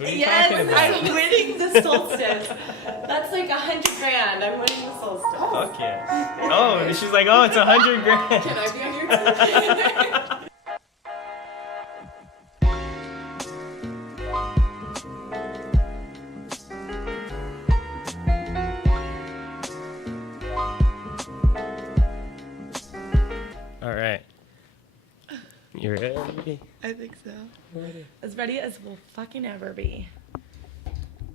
What are you Yes, talking about? I'm winning the solstice. That's like $100 grand. I'm winning the solstice. Fuck yeah. Oh, she's like, oh, it's $100 grand. Can I be on your team? All right. You ready? I think so. As ready as we'll fucking ever be.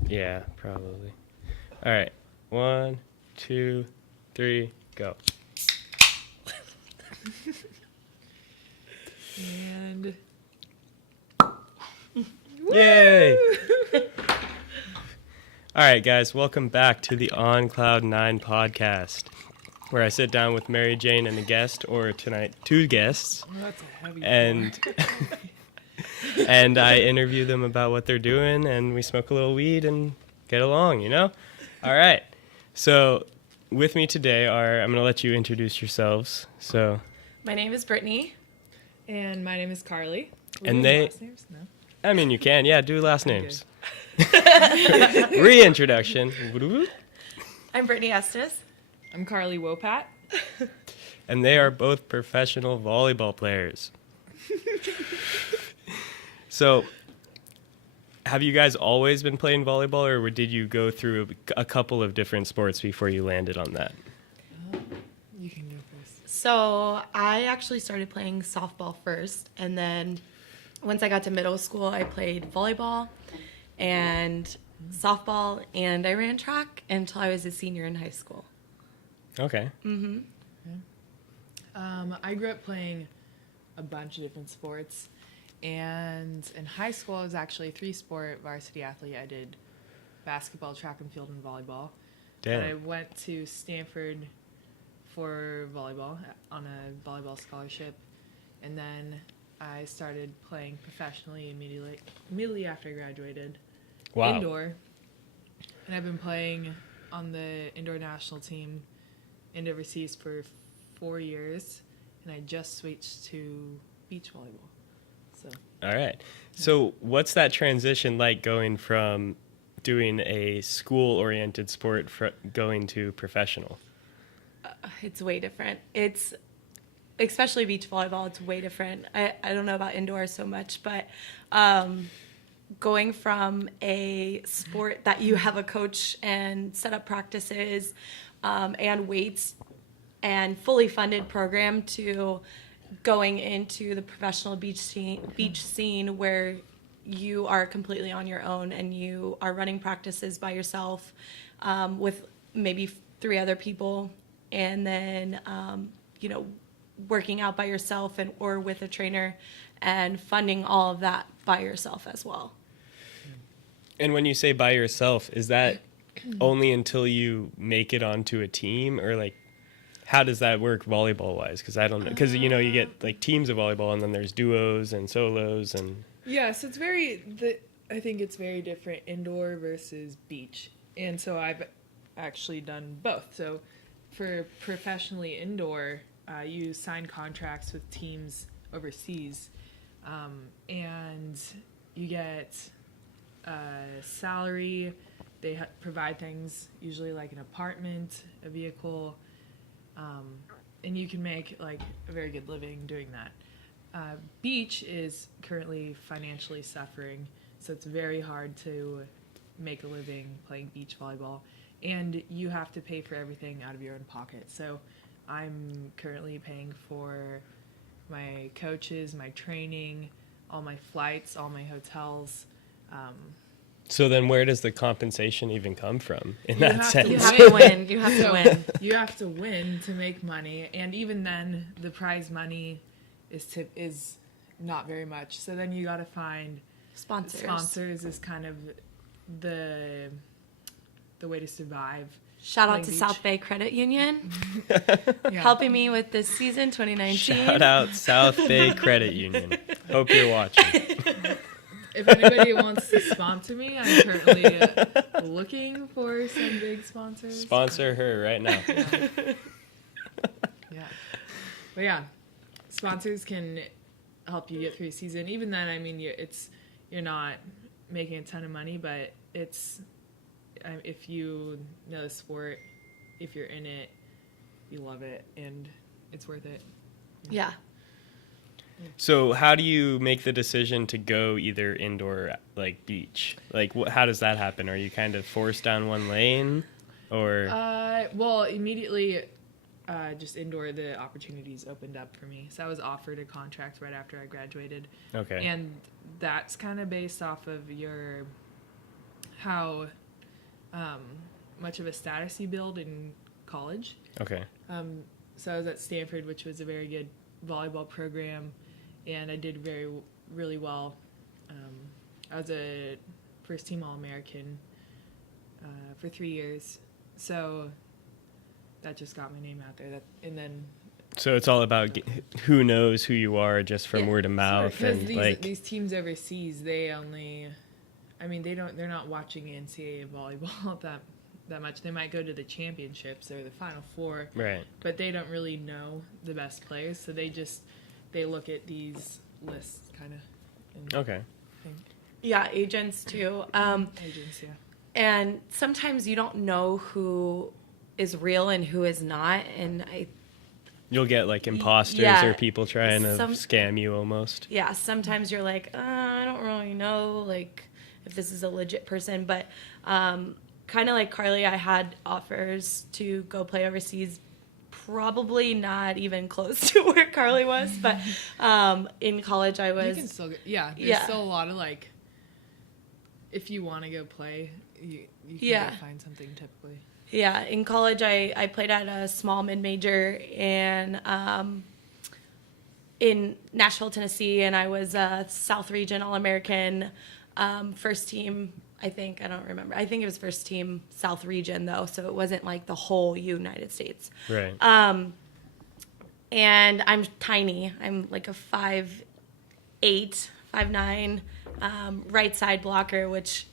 Yeah, probably. All right. 1, 2, 3, go. And Yay! All right, guys, welcome back to the On Cloud 9 podcast, where I sit down with Mary Jane and a guest, or tonight, 2 guests, that's a heavy and and I interview them about what they're doing, and we smoke a little weed and get along, you know? All right. So with me today I'm going to let you introduce yourselves. So, My name is Brittany. And my name is Carly. And We they- have last names? No. I mean, you can, yeah, do last Okay. names. Reintroduction. I'm Brittany Estes. I'm Carly Wopat. And they are both professional volleyball players. So, have you guys always been playing volleyball, or did you go through a couple of different sports before you landed on that? You can go first. So I actually started playing softball first, and then once I got to middle school, I played volleyball and softball, and I ran track until I was a senior in high school. Okay. I grew up playing a bunch of different sports. And in high school, I was actually a 3-sport varsity athlete. I did basketball, track and field, and volleyball. Damn. But I went to Stanford for volleyball on a volleyball scholarship. And then I started playing professionally immediately after I graduated. Wow. Indoor. And I've been playing on the indoor national team and overseas for 4 years. And I just switched to beach volleyball. So. All right. So, what's that transition like going from doing a school-oriented sport going to professional? It's way different. It's, especially beach volleyball, it's way different. I don't know about indoor so much, but going from a sport that you have a coach and set up practices and weights and fully funded program to going into the professional beach scene where you are completely on your own and you are running practices by yourself with maybe 3 other people, and then working out by yourself or with a trainer, and funding all of that by yourself as well. And when you say by yourself, is that only until you make it onto a team, or like, how does that work volleyball wise? Because I don't know. Because you get like teams of volleyball, and then there's duos and solos and. Yeah, so I think it's very different indoor versus beach. And so I've actually done both. So for professionally indoor, you sign contracts with teams overseas, and you get salary. They provide things, usually like an apartment, a vehicle, and you can make like a very good living doing that. Beach is currently financially suffering, so it's very hard to make a living playing beach volleyball, and you have to pay for everything out of your own pocket. So I'm currently paying for my coaches, my training, all my flights, all my hotels. So then where does the compensation even come from in You that have to sense? You have to win. You have to win. You have to win to make money, and even then, the prize money is not very much. So then you got to find Sponsors. Sponsors is kind of the way to survive. Shout out playing to beach. South Bay Credit Union, Yeah. helping me with this season 2019. Shout out South Bay Credit Union. Hope you're watching. If anybody wants to sponsor me, I'm currently looking for some big sponsors. Sponsor her right now. Yeah. But yeah, sponsors can help you get through a season. Even then, I mean, you're not making a ton of money, but it's if you know the sport, if you're in it, you love it, and it's worth it. Yeah. So how do you make the decision to go either indoor, like beach? Like, how does that happen? Are you kind of forced down one lane, or? Well, immediately, just indoor, the opportunities opened up for me. So I was offered a contract right after I graduated. Okay. And that's kind of based off of how much of a status you build in college. Okay. So I was at Stanford, which was a very good volleyball program, and I did really well. I was a first-team All-American for 3 years, so that just got my name out there. So it's all about who knows who you are just from word of mouth, because and these teams overseas, they're not watching NCAA volleyball that much. They might go to the championships or the Final Four, right? But they don't really know the best players, so they look at these lists kind of. Okay. Yeah, agents too. Agents, yeah. And sometimes you don't know who is real and who is not, and You'll get like imposters Yeah, or people trying to scam you almost. yeah, sometimes you're like, I don't really know, like, if this is a legit person. But kind of like Carly, I had offers to go play overseas, probably not even close to where Carly was. But in college, I was. You can still there's still a lot of, like, if you want to go play, you can go find something typically. Yeah, in college, I played at a small mid-major in Nashville, Tennessee, and I was a South Region All-American, first team, I think. I don't remember. I think it was first team South Region, though, so it wasn't like the whole United States. Right. And I'm tiny. I'm like a 5'8", 5'9", right side blocker, which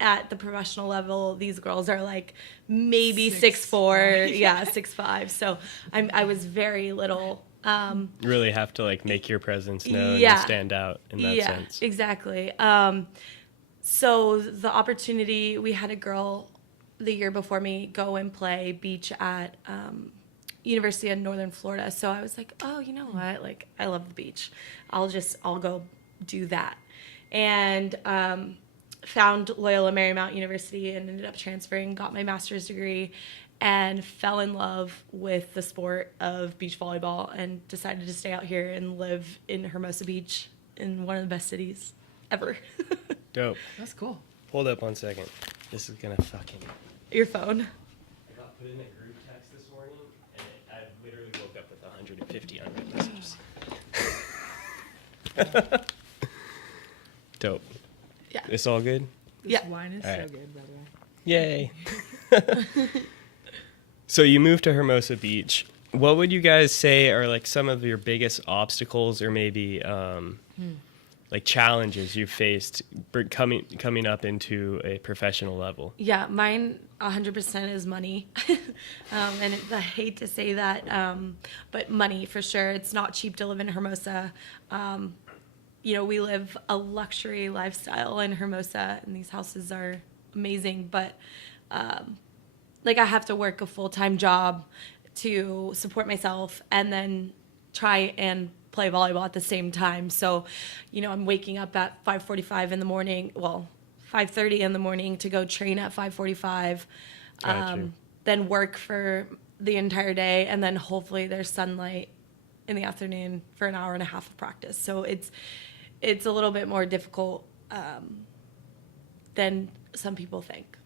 at the professional level, these girls are like maybe 6'4", 6'5". So I was very little. You really have to like make your presence known and stand out in that sense. Yeah, exactly. So the opportunity, we had a girl the year before me go and play beach at University of Northern Florida. So I was like, oh, you know what? Like, I love the beach. I'll go do that. And found Loyola Marymount University and ended up transferring, got my master's degree, and fell in love with the sport of beach volleyball and decided to stay out here and live in Hermosa Beach, in one of the best cities ever. Dope. That's cool. Hold up 1 second. This is gonna fucking... Your phone. I got put in a group text this morning, and I literally woke up with 150 unread messages. Dope. Yeah. It's all good? This wine is so good, by the way. Yay. So you moved to Hermosa Beach. What would you guys say are like some of your biggest obstacles or maybe like challenges you faced coming up into a professional level? Yeah, mine 100% is money. And I hate to say that, but money for sure. It's not cheap to live in Hermosa. We live a luxury lifestyle in Hermosa, and these houses are amazing. But, I have to work a full-time job to support myself and then try and play volleyball at the same time. So, I'm waking up at 5:45 in the morning, 5:30 in the morning to go train at 5:45, then work for the entire day, and then hopefully there's sunlight in the afternoon for an hour and a half of practice. So it's a little bit more difficult than some people think.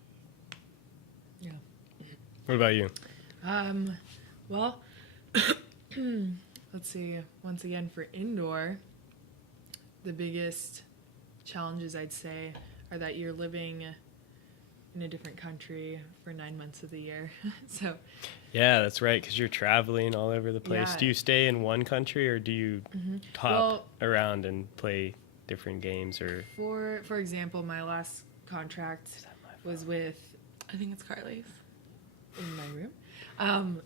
Yeah. What about you? Well, let's see. Once again, for indoor, the biggest challenges I'd say are that you're living in a different country for 9 months of the year. So. Yeah, that's right, because you're traveling all over the place. Yeah. Do you stay in one country or do you hop around and play different games? Or for example, my last contract was with, I think it's Carly's. in my room.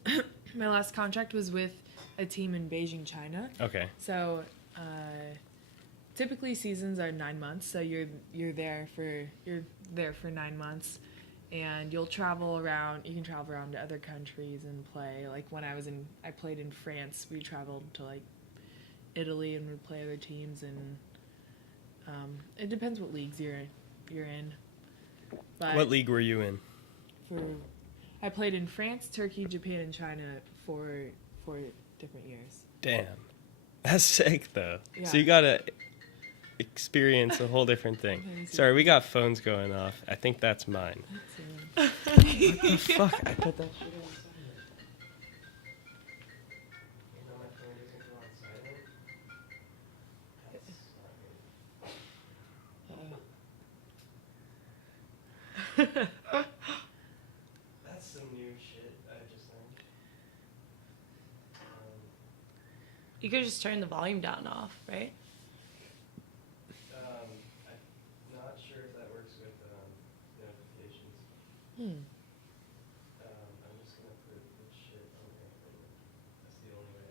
My last contract was with a team in Beijing, China. Okay. So typically seasons are 9 months, so you're there for 9 months, and you'll travel around. You can travel around to other countries and play. Like when I played in France, we traveled to like Italy and would play other teams, and it depends what leagues you're in. But What league were you in? I played in France, Turkey, Japan, and China for 4 different years. Damn. That's sick, though. Yeah. So you got to experience a whole different thing. Sorry, we got phones going off. I think that's mine. What the fuck? I put that shit on silent. You know my phone doesn't go on silent? That's not good. That's some new shit I just learned. You could just turn the volume down off, right? I'm not sure if that works with notifications. I'm just gonna put this shit on airplane. That's the only way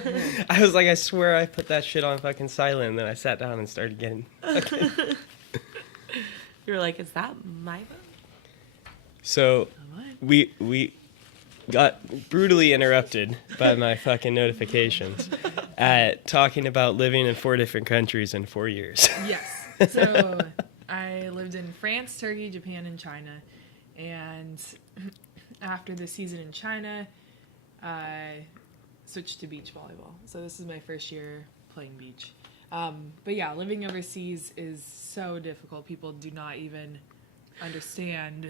I know. I was like, I swear I put that shit on fucking silent, and then I sat down and started getting. You were like, is that my phone? So we got brutally interrupted by my fucking notifications at talking about living in 4 different countries in 4 years. Yes. So I lived in France, Turkey, Japan, and China. And after the season in China, I switched to beach volleyball. So this is my first year playing beach. But yeah, living overseas is so difficult. People do not even understand.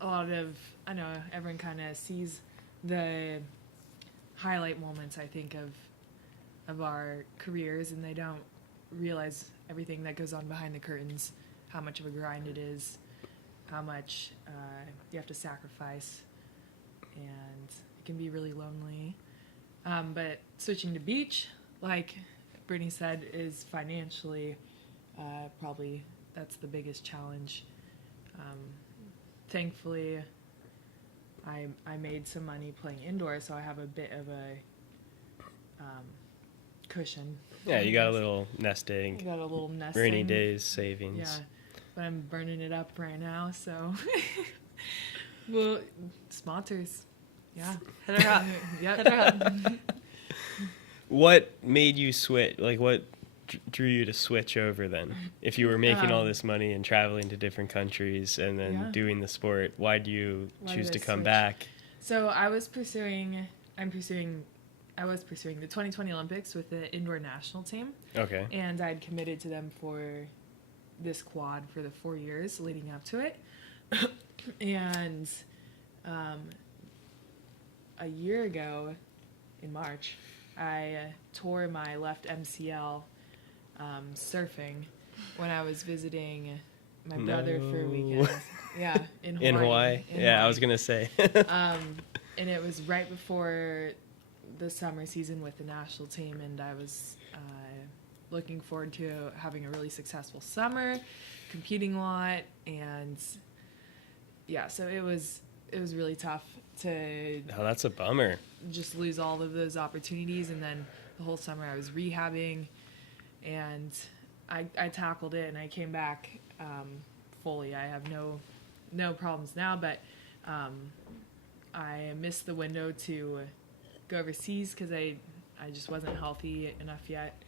A lot of, I know everyone kind of sees the highlight moments, I think, of our careers, and they don't realize everything that goes on behind the curtains, how much of a grind it is, how much you have to sacrifice, and it can be really lonely. But switching to beach, like Brittany said, is financially probably that's the biggest challenge. Thankfully, I made some money playing indoor, so I have a bit of a cushion. Yeah, you got a little nest egg. I got a little nesting. Rainy days savings. Yeah, but I'm burning it up right now, so. Well, sponsors. Yeah. Hit her up. Yep. Hit her up. What made you switch? Like, what drew you to switch over then? If you were making all this money and traveling to different countries and then doing the sport, why do you choose to come back? So I was pursuing the 2020 Olympics with the indoor national team. Okay. And I'd committed to them for this quad for the 4 years leading up to it. And a year ago in March, I tore my left MCL surfing when I was visiting my brother for a weekend. Yeah, in Hawaii. In Hawaii? I was going to say. And it was right before the summer season with the national team, and I was looking forward to having a really successful summer, competing a lot, and yeah, so it was really tough to that's a bummer. just lose all of those opportunities. And then the whole summer I was rehabbing, and I tackled it, and I came back fully. I have no problems now, but I missed the window to go overseas because I just wasn't healthy enough yet.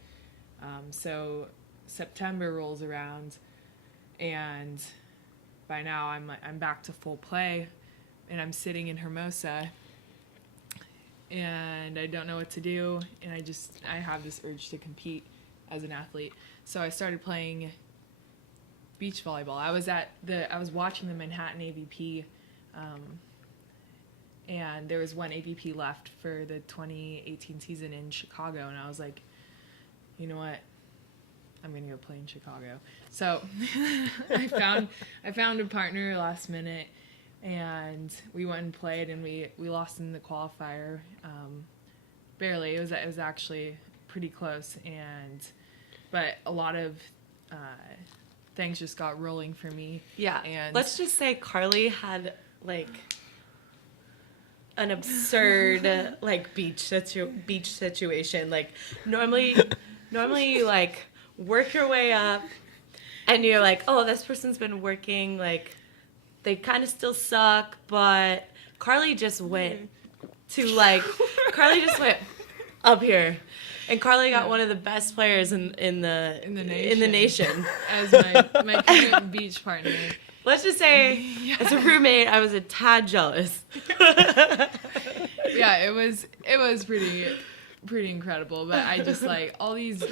So September rolls around, and by now I'm back to full play, and I'm sitting in Hermosa, and I don't know what to do, and I have this urge to compete as an athlete. So I started playing beach volleyball. I was watching the Manhattan AVP, and there was one AVP left for the 2018 season in Chicago, and I was like, you know what? I'm gonna go play in Chicago. So I found a partner last minute, and we went and played, and we lost in the qualifier, barely. It was actually pretty close, but a lot of things just got rolling for me. Yeah. And let's just say Carly had an absurd like beach situation. Like normally you like work your way up, and you're like, oh, this person's been working. Like they kind of still suck, but Carly just went up here. And Carly got one of the best players in the nation. As my current beach partner. Let's just say, as a roommate, I was a tad jealous. Yeah, it was pretty incredible. But I just like all these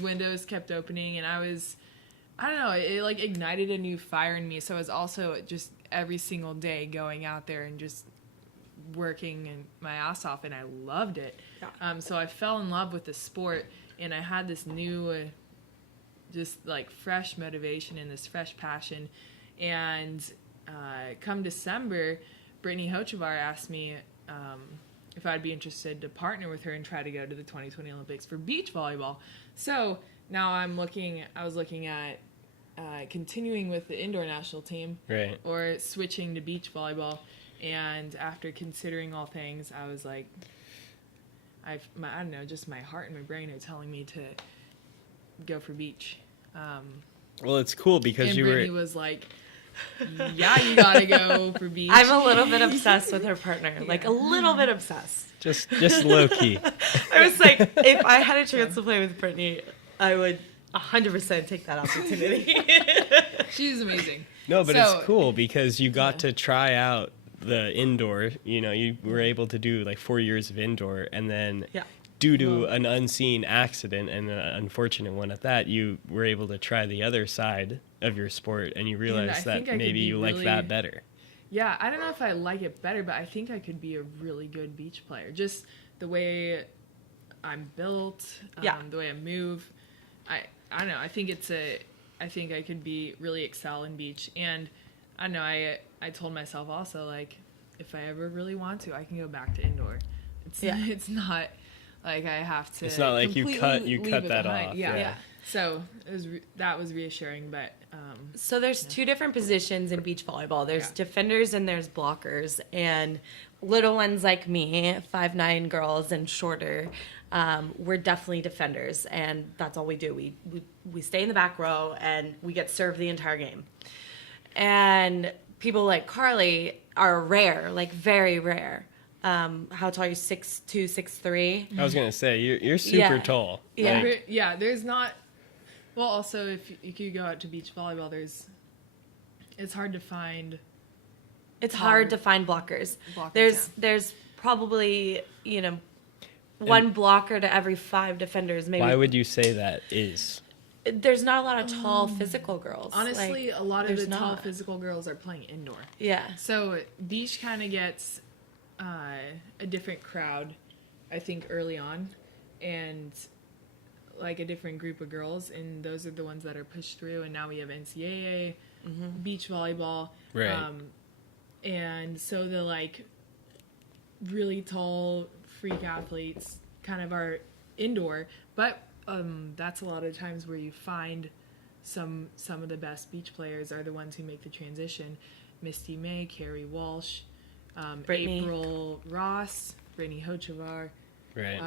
windows kept opening, and I don't know, it like ignited a new fire in me. So I was also just every single day going out there and just working and my ass off, and I loved it. Yeah. So I fell in love with the sport, and I had this new, just like fresh motivation and this fresh passion. And come December, Brittany Hochevar asked me if I'd be interested to partner with her and try to go to the 2020 Olympics for beach volleyball. So now I was looking at continuing with the indoor national team, right, or switching to beach volleyball. And after considering all things, I was like, I don't know, just my heart and my brain are telling me to go for beach. Well, it's cool because and you Brittany were... was like, yeah, you gotta go for beach. I'm a little bit obsessed with her partner, like a little bit obsessed. Just low key. I was like, if I had a chance to play with Brittany, I would 100% take that opportunity. She's amazing. No, but it's cool because you got to try out the indoor. You know, you were able to do like 4 years of indoor, and then due to an unseen accident and an unfortunate one at that, you were able to try the other side of your sport, and you realized that maybe you like that better. Yeah, I don't know if I like it better, but I think I could be a really good beach player. Just the way I'm built, the way I move. I don't know. I think I could really excel in beach. And I don't know, I told myself also, like, if I ever really want to, I can go back to indoor. It's not like I have to. It's not like you cut that off. Yeah. So that was reassuring, but. So there's two different positions in beach volleyball. There's defenders and there's blockers. And little ones like me, 5'9" girls and shorter, we're definitely defenders, and that's all we do. We stay in the back row and we get served the entire game. And people like Carly are rare, like very rare. How tall are you? 6'2", 6'3"? I was gonna say you're super tall. Yeah, like, there's not. Well, also if you go out to beach volleyball, it's hard to find. It's hard to find blockers. There's probably one blocker to every 5 defenders. Maybe. Why would you say that is? There's not a lot of tall physical girls. Honestly, a lot of the tall physical girls are playing indoor. Yeah. So beach kind of gets a different crowd, I think, early on, and like a different group of girls, and those are the ones that are pushed through. And now we have NCAA, beach volleyball, right? And so the like really tall freak athletes kind of are indoor, but that's a lot of times where you find some of the best beach players are the ones who make the transition. Misty May, Carrie Walsh, April Ross, Brittany Hochevar. Right.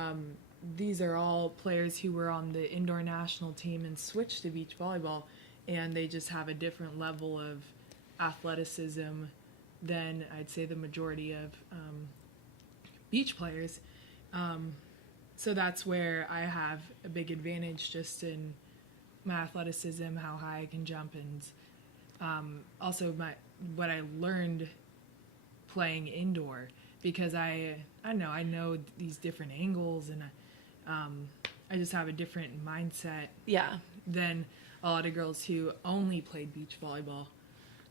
These are all players who were on the indoor national team and switched to beach volleyball, and they just have a different level of athleticism than I'd say the majority of beach players. So that's where I have a big advantage just in my athleticism, how high I can jump, and also what I learned playing indoor, because I know these different angles, and I just have a different mindset than a lot of girls who only played beach volleyball.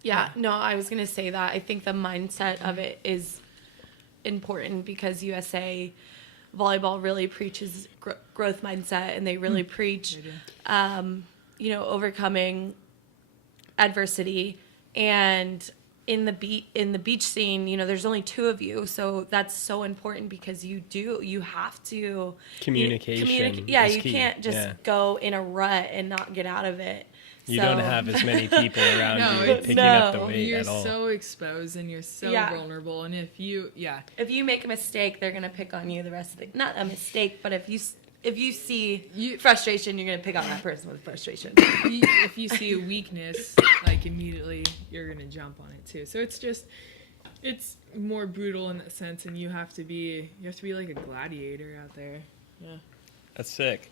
Yeah, no, I was going to say that. I think the mindset of it is important because USA Volleyball really preaches growth mindset, and they really preach, overcoming adversity. And in the beach scene, there's only 2 of you, so that's so important because you have to communication. You can't just go in a rut and not get out of it. You don't have as many people around No, you it's- picking up the no. weight You're at all. so exposed and you're so Yeah. vulnerable. And if you, If you make a mistake, they're gonna pick on you the rest of the. Not a mistake, but if you see frustration, you're gonna pick on that person with frustration. if you see a weakness, like immediately you're gonna jump on it too. So it's more brutal in that sense, and you have to be like a gladiator out there. Yeah. That's sick.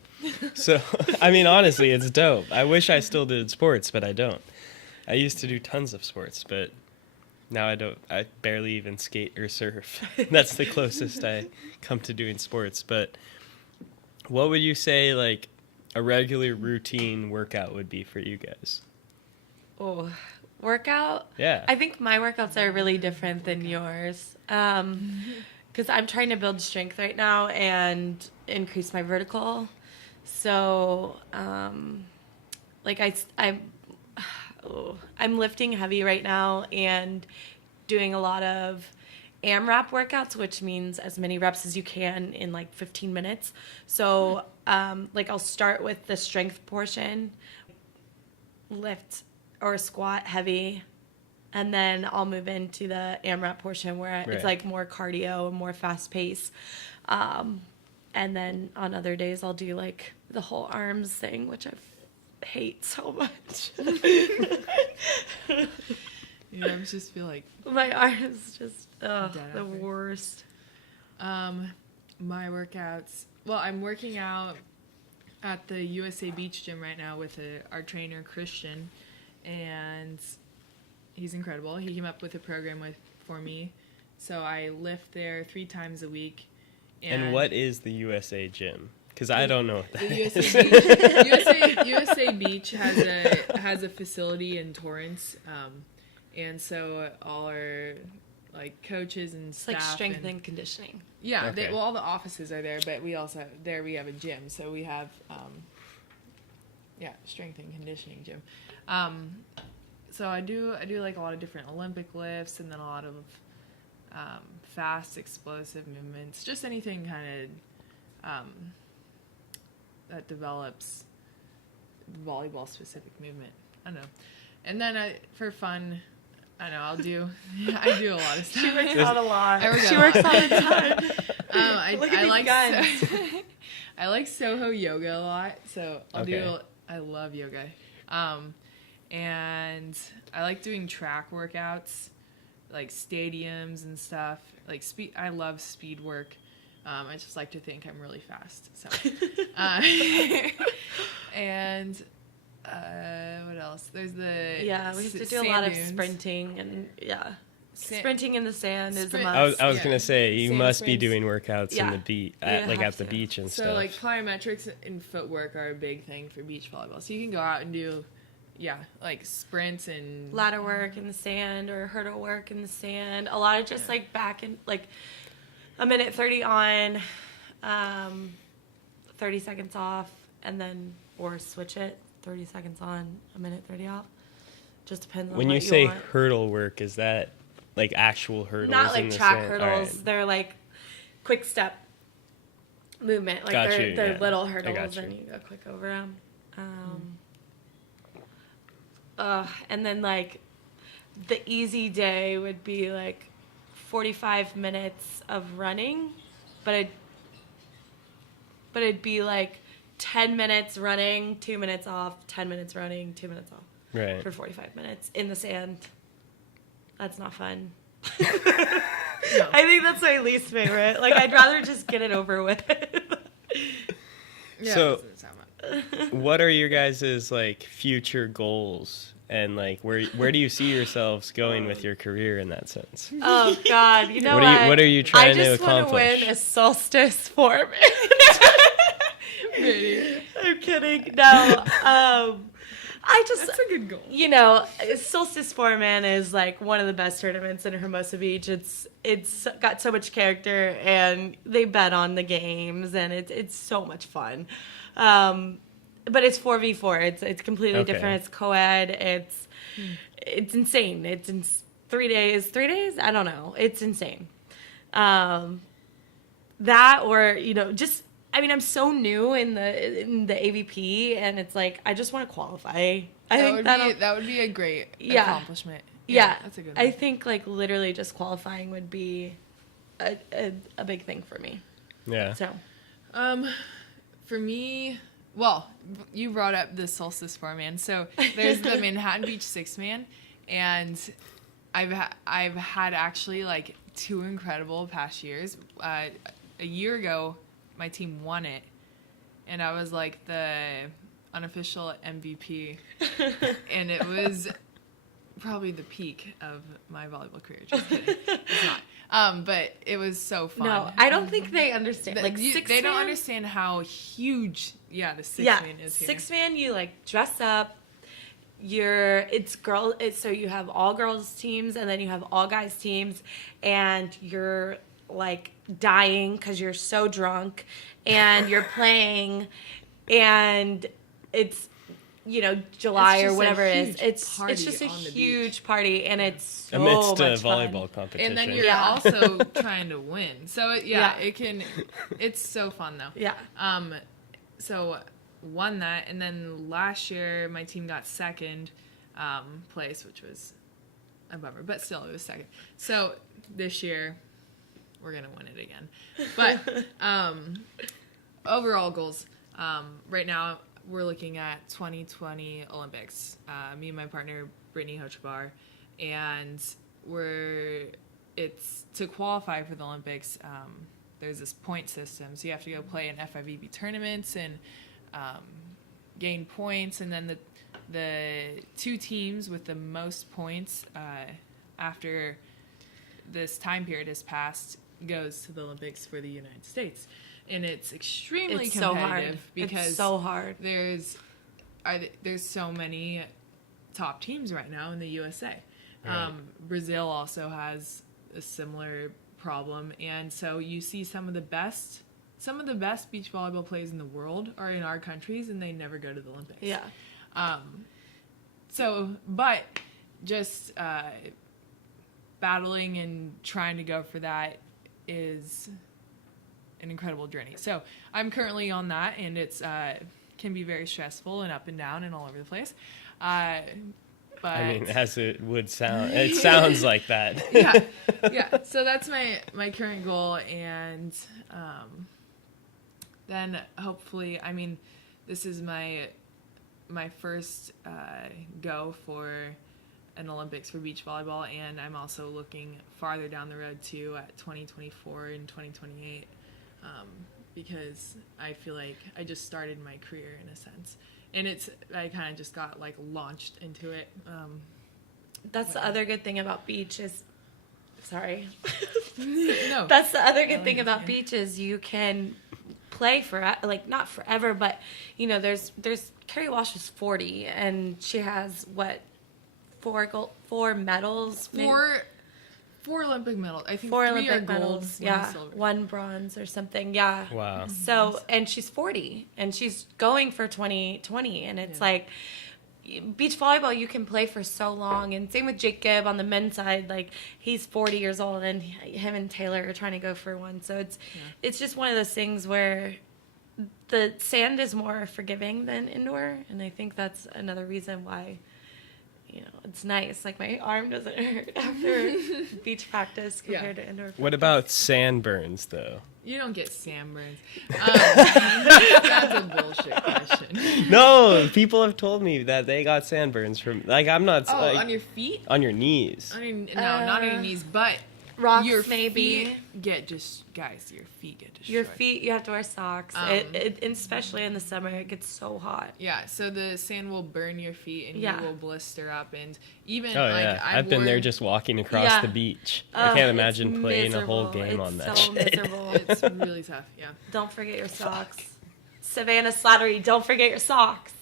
So, I mean, honestly, it's dope. I wish I still did sports, but I don't. I used to do tons of sports, but now I don't. I barely even skate or surf. That's the closest I come to doing sports. But what would you say, like, a regular routine workout would be for you guys? Oh, workout? Yeah. I think my workouts are really different than yours. Because I'm trying to build strength right now and increase my vertical. So, like I'm lifting heavy right now and doing a lot of AMRAP workouts, which means as many reps as you can in like 15 minutes. So, like I'll start with the strength portion, lift or squat heavy, and then I'll move into the AMRAP portion where it's like more cardio and more fast pace. And then on other days I'll do like the whole arms thing, which I hate so much. Your arms just feel like My arms just the after. worst. my workouts. Well, I'm working out at the USA Beach Gym right now with our trainer Christian, and he's incredible. He came up with a program for me, so I lift there 3 times a week. And what is the USA Gym? Because I don't know what that The is. USA Beach has a facility in Torrance, and so all our like coaches and It's staff like strength and conditioning. yeah, Okay. all the offices are there, but we also we have a gym, so we have strength and conditioning gym. So I do like a lot of different Olympic lifts, and then a lot of fast explosive movements, just anything kind of that develops volleyball specific movement. I don't know. And then for fun, I know I do a lot of stuff. She works out a lot. I work out She a works lot. all the time. Look at I these like guns. I like Soho yoga a lot, so Okay. I love yoga. And I like doing track workouts, like stadiums and stuff. Like I love speed work. I just like to think I'm really fast. So, and what else? There's the We have to do a sand lot of dunes. sprinting and sprinting in the sand is a Sprint- must. I was gonna say you Sand must be sprints. doing workouts in Yeah. the beach, You at have the to. beach and So stuff. like plyometrics and footwork are a big thing for beach volleyball. So you can go out and do, like sprints and Ladder work in the sand or hurdle work in the sand. A lot of just like back and like a minute 30 on, 30 seconds off, and then or switch it 30 seconds on, a minute 30 off. Just depends on when what you say want. hurdle work, is that like actual hurdles? Not in like the track sand? hurdles. Alright. They're like quick step movement. Like Got they're you, they're yeah. little I got hurdles, you. and you go quick over them. And then like the easy day would be like 45 minutes of running, but it'd be like 10 minutes running, 2 minutes off, 10 minutes running, 2 minutes off Right. for 45 minutes in the sand. That's not fun. No. I think that's my least favorite. Like, I'd rather just get it over with. Yeah, So- it doesn't sound bad. What are your guys' like future goals, and like where do you see yourselves going with your career in that sense? Oh, God. You know What are you trying to I just want to accomplish? win a solstice foreman. Really? I'm kidding. No. I just... That's a good goal. You know, Solstice Foreman is like one of the best tournaments in Hermosa Beach. It's got so much character, and they bet on the games, and it's so much fun. But it's 4v4. It's completely Okay. different. It's co-ed. It's insane. It's in 3 days. 3 days? I don't know. It's insane. That or just I'm so new in the AVP, and it's like I just want to qualify. That would be a great accomplishment. Yeah, that's a good one. I think like literally just qualifying would be a big thing for me. Yeah. So, for me, well, you brought up the Solstice 4-man. So there's the Manhattan Beach 6-man, and I've had actually like 2 incredible past years. A year ago, my team won it, and I was like the unofficial MVP, and it was probably the peak of my volleyball career. Just kidding, it's not. But it was so fun. no, I don't think they understand. Like They don't understand how huge, the 6-man is here. 6-man, you like dress up. So you have all girls teams, and then you have all guys teams, and you're like dying because you're so drunk, and you're playing, and it's July It's or just whatever a it is. huge It's party just a on the huge beach. party, and it's so Amidst a much fun. volleyball competition. And then you're Yeah. also trying to win. So Yeah. it's so fun though. Yeah. So won that, and then last year my team got second place, which was a bummer, but still it was second. So this year we're gonna win it again. But overall goals, right now we're looking at 2020 Olympics. Me and my partner Brittany Hochabar, and it's to qualify for the Olympics. There's this point system, so you have to go play in FIVB tournaments and gain points, and then the 2 teams with the most points after this time period has passed goes to the Olympics for the United States. And it's extremely It's so hard. competitive because It's so hard. there's so many top teams right now in the USA. Right. Brazil also has a similar problem, and so you see some of the best beach volleyball players in the world are in our countries, and they never go to the Olympics. Yeah. But just battling and trying to go for that is an incredible journey. So I'm currently on that, and it's can be very stressful and up and down and all over the place. But I mean, as it would sound, it sounds like that. yeah. So that's my current goal, and then hopefully, I mean, this is my first go for an Olympics for beach volleyball, and I'm also looking farther down the road too at 2024 and 2028, because I feel like I just started my career in a sense, and I kind of just got like launched into it. That's the other good thing about beach is, sorry. No, That's the other good thing about beach is you can play for like not forever, but there's Carrie Walsh is 40, and she has what, 4 medals, four Olympic medals. I think 4 3 Olympic are gold, medals, 1 yeah, is silver. 1 bronze or something, yeah. Wow. So, and she's 40, and she's going for 2020, and it's like beach volleyball you can play for so long, and same with Jake Gibb on the men's side. Like, he's 40 years old, and him and Taylor are trying to go for one. So it's just one of those things where the sand is more forgiving than indoor, and I think that's another reason why it's nice. Like, my arm doesn't hurt after beach practice compared to indoor practice. What about sand burns, though? You don't get sandburns. That's a bullshit question. No, people have told me that they got sandburns from, like, I'm not, Oh, like, on your feet? on your knees. No, not on your knees, but Rocks, your maybe. feet get guys, your feet get destroyed. Your feet, you have to wear socks. Especially in the summer, it gets so hot. Yeah, so the sand will burn your feet, and Yeah. you will blister up, and even Oh, like yeah. I've been there just walking across Yeah. the beach. I can't imagine It's playing a whole miserable. game on It's that so shit. miserable. It's really tough. Yeah. Don't forget your socks. Savannah Slattery, don't forget your socks.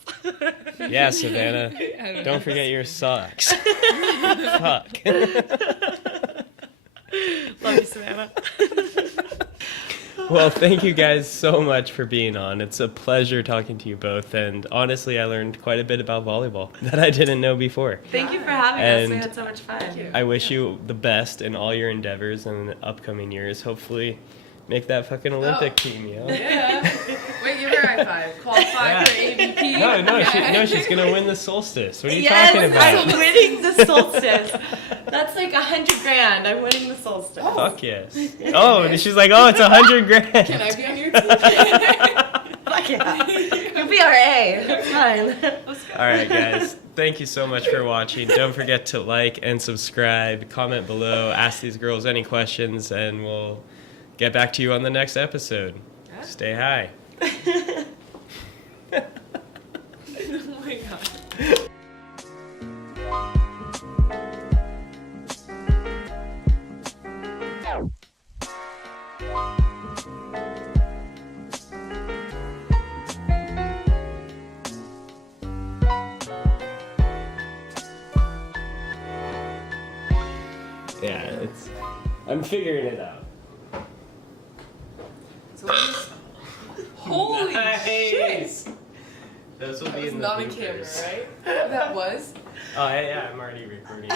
Yeah, Savannah. Don't forget your socks. Fuck. Love you, Savannah. Well, thank you guys so much for being on. It's a pleasure talking to you both. And honestly, I learned quite a bit about volleyball that I didn't know before. Thank you for having us. We And had so much fun. you. I wish you the best in all your endeavors in the upcoming years. Hopefully, Make that fucking Olympic team, yo. Yeah. Wait, give her a high five. Qualify for AVP. No, she's gonna win the solstice. What are you Yes, talking about? I'm winning the solstice. That's like $100,000. I'm winning the solstice. Fuck yes. Oh, and she's like, oh, it's $100,000. Can I be on your team? Fuck yeah. You'll be our A. That's fine. Let's go. All right, guys. Thank you so much for watching. Don't forget to like and subscribe. Comment below. Ask these girls any questions, and we'll get back to you on the next episode. Stay high. Oh my god. Yeah, I'm figuring it out. Holy shit! Those will That be was in the not on camera, bloopers. right? That was? Oh, yeah, I'm already recording.